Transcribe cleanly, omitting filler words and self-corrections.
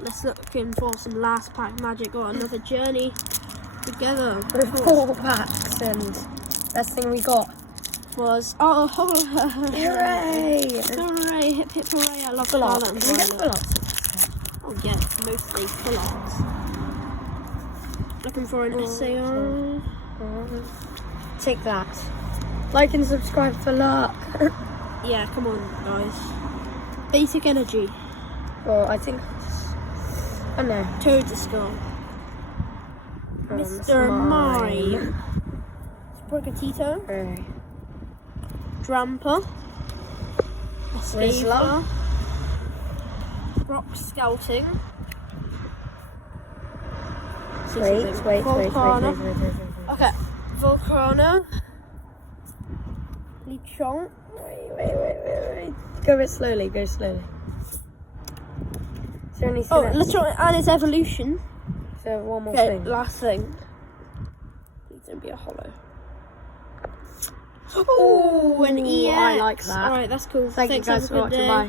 let's looking for some last pack magic. Got another journey together. With 4 packs, and best thing we got Was hooray! hooray! Hip hip hooray! I love Full art. Scarlet and Can we get Violet. full art? Oh yeah, mostly full art. Looking for an SAR. Take that. Like and subscribe for luck. Yeah, come on, guys. Basic energy. Well, I think I don't know. Toadstool. Mr. Mime. Sprogatito. Hooray. Dramper. Rizzler. Escaver. Rock Scouting. Wait. Volcano. Okay. Volcano. Lechonk. Wait. Go a bit slowly, Is there anything Oh, else? Lechonk and its evolution. So one more Okay, thing. last thing. It's gonna be a hollow. Oh, an EX. I like that. Alright, that's cool. Thank you Thanks, guys have a for good watching. day. Bye.